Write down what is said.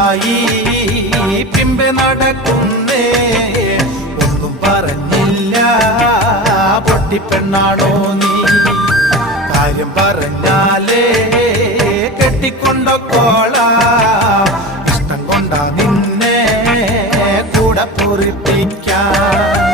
പെണ്ണായി പിമ്പെ നടക്കുന്നേ ഒന്നും പറഞ്ഞില്ല പൊട്ടിപ്പെണ്ണാണോ നീ കാര്യം പറഞ്ഞാലേ കെട്ടിക്കൊണ്ടോ കോള ഇഷ്ടം കൊണ്ടാ നിന്നെ കൂടെ പൊറിപ്പിക്കാൻ